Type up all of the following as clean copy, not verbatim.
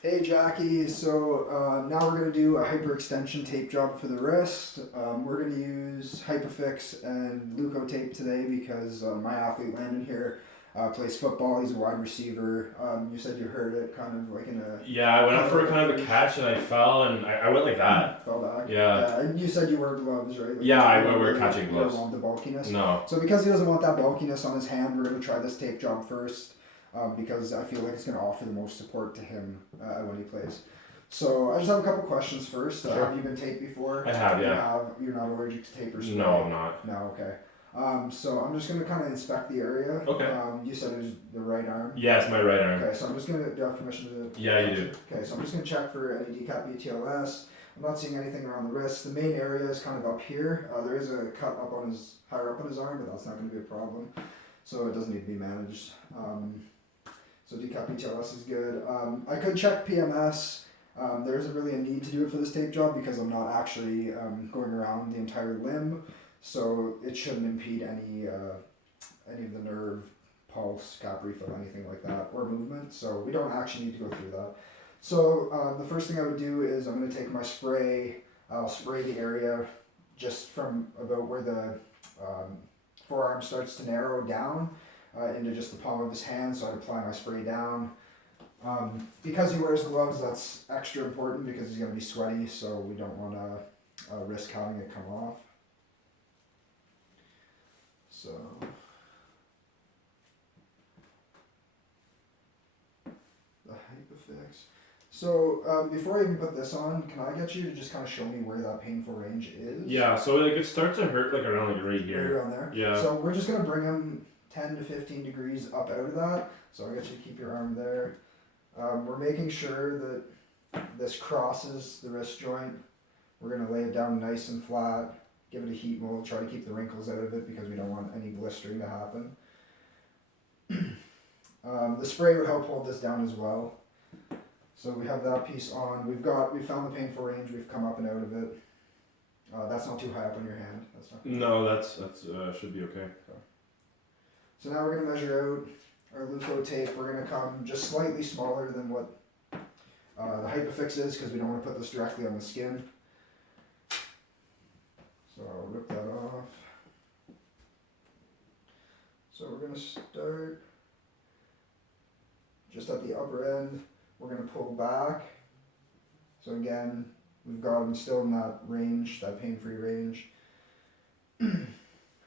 Hey Jackie, so now we're going to do a hyperextension tape job for the wrist. We're going to use Hyperfix and Leuco tape today because my athlete Landon here plays football. He's a wide receiver. You said you hurt it kind of like in a... Yeah, I went up for kind of a catch and I fell and I went like that. Fell back? Yeah. And you said you wear gloves, right? Like, yeah, I wear catching gloves. You don't want the bulkiness? No. So because he doesn't want that bulkiness on his hand, we're going to try this tape job first. Because I feel like it's going to offer the most support to him when he plays. So I just have a couple questions first. Sure. Have you been taped before? I have, yeah. You're not allergic to tape or spray? No, I'm not. No, okay. So I'm just going to kind of inspect the area. Okay. You said it was the right arm? Yeah, it's my right arm. Okay, so I'm just going to, do I have permission to? Yeah, you do. Okay, so I'm just going to check for any decap BTLS. I'm not seeing anything around the wrist. The main area is kind of up here. There is a cut up on higher up on his arm, but that's not going to be a problem. So it doesn't need to be managed. So decap BTLS is good. I could check PMS. There isn't really a need to do it for this tape job because I'm not actually going around the entire limb, so it shouldn't impede any of the nerve, pulse, cap refill, anything like that, or movement. So we don't actually need to go through that. So the first thing I would do is I'm going to take my spray. I'll spray the area just from about where the forearm starts to narrow down. Into just the palm of his hand, so I'd apply my spray down. Because he wears gloves, that's extra important because he's going to be sweaty, so we don't want to risk having it come off. So, the Hyperfix. So before I even put this on, can I get you to just kind of show me where that painful range is? Yeah, so like it starts to hurt like around like right here. Right around there? Yeah. So we're just going to bring him 10 to 15 degrees up out of that. So I'll get you to keep your arm there. We're making sure that this crosses the wrist joint. We're going to lay it down nice and flat, give it a heat mold, try to keep the wrinkles out of it because we don't want any blistering to happen. The spray would help hold this down as well. So we have that piece on. We found the painful range, we've come up and out of it. That's not too high up on your hand. That's not No, that's should be okay. So now we're going to measure out our Leuco tape. We're going to come just slightly smaller than what the Hyperfix is because we don't want to put this directly on the skin. So I'll rip that off. So we're going to start just at the upper end. We're going to pull back. So again, we've got him still in that range, that pain-free range.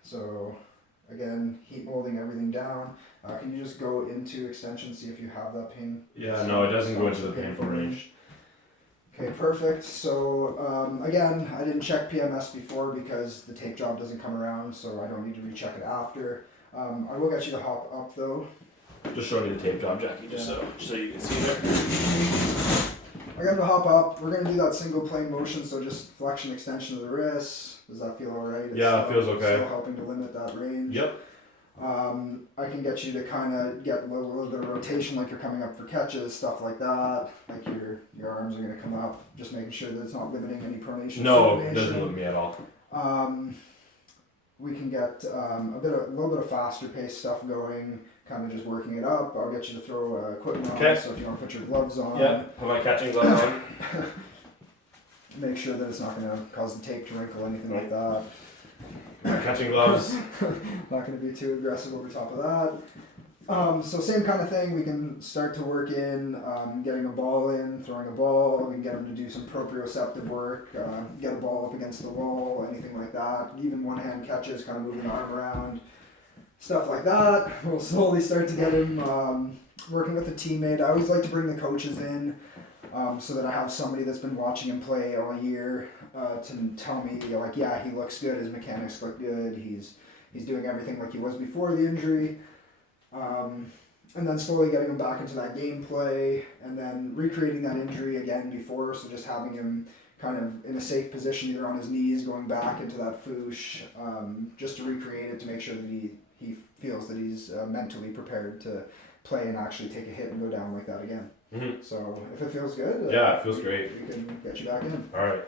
So again, heat molding everything down. Can you just go into extension, see if you have that pain? Yeah, no, it doesn't go into the painful range. Okay, perfect. So again, I didn't check PMS before because the tape job doesn't come around, so I don't need to recheck it after. I will get you to hop up though. Just show me the tape job, Jackie, just so you can see there. I got him to hop up. We're going to do that single plane motion, so just flexion, extension of the wrist. Does that feel alright? Yeah, it feels okay. Still helping to limit that range. Yep. I can get you to kind of get a little bit of rotation, like you're coming up for catches, stuff like that. Like your arms are going to come up, just making sure that it's not limiting any pronation. No, it doesn't limit me at all. We can get a little bit of faster paced stuff going, kind of just working it up. I'll get you to throw equipment on, so if you want to put your gloves on. Yeah, put my catching gloves on. Make sure that it's not going to cause the tape to wrinkle, anything like that. My catching gloves. Not going to be too aggressive over top of that. So same kind of thing, we can start to work in getting a ball in, throwing a ball, we can get them to do some proprioceptive work, get a ball up against the wall, anything like that. Even one hand catches, kind of moving the arm around, stuff like that. We'll slowly start to get him working with a teammate. I always like to bring the coaches in so that I have somebody that's been watching him play all year to tell me, like, yeah, he looks good, his mechanics look good, he's doing everything like he was before the injury. And then slowly getting him back into that gameplay, and then recreating that injury again before, so just having him kind of in a safe position, either on his knees, going back into that foosh, just to recreate it, to make sure that he feels that he's mentally prepared to play and actually take a hit and go down like that again. Mm-hmm. So if it feels good, yeah, it feels great. We can get you back in. All right.